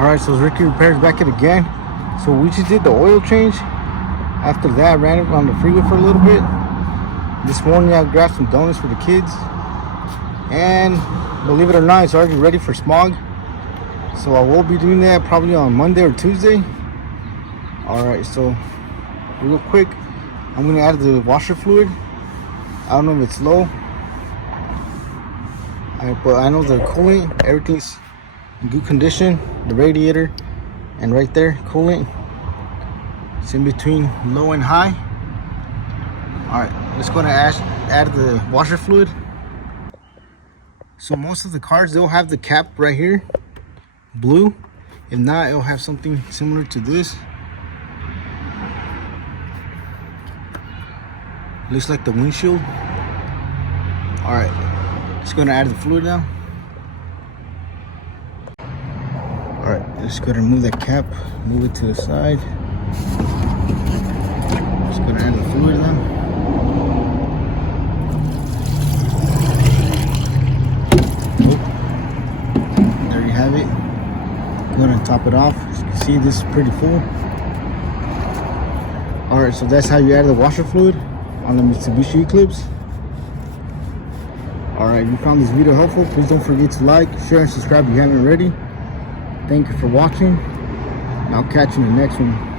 Alright, so Ricky Repairs back at it again. So we just did the oil change. After that, ran it on the freeway for a little bit. This morning I grabbed some donuts for the kids. And believe it or not, it's already ready for smog. So I will be doing that probably on Monday or Tuesday. Alright, so real quick, I'm going to add the washer fluid. I don't know if it's low. But I know the coolant, everything's in good condition. The radiator and right there, coolant. It's in between low and high. Alright, let's go ahead and add the washer fluid. So most of the cars, they'll have the cap right here, blue. If not, it'll have something similar to this. Looks like the windshield. Alright, just gonna add the fluid now. Alright, just gonna remove that cap, move it to the side. Just gonna add the fluid now. There you have it. Go ahead and top it off. As you can see, this is pretty full. Alright, so that's how you add the washer fluid on the Mitsubishi Eclipse. Alright, if you found this video helpful, please don't forget to like, share, and subscribe if you haven't already. Thank you for watching, and I'll catch you in the next one.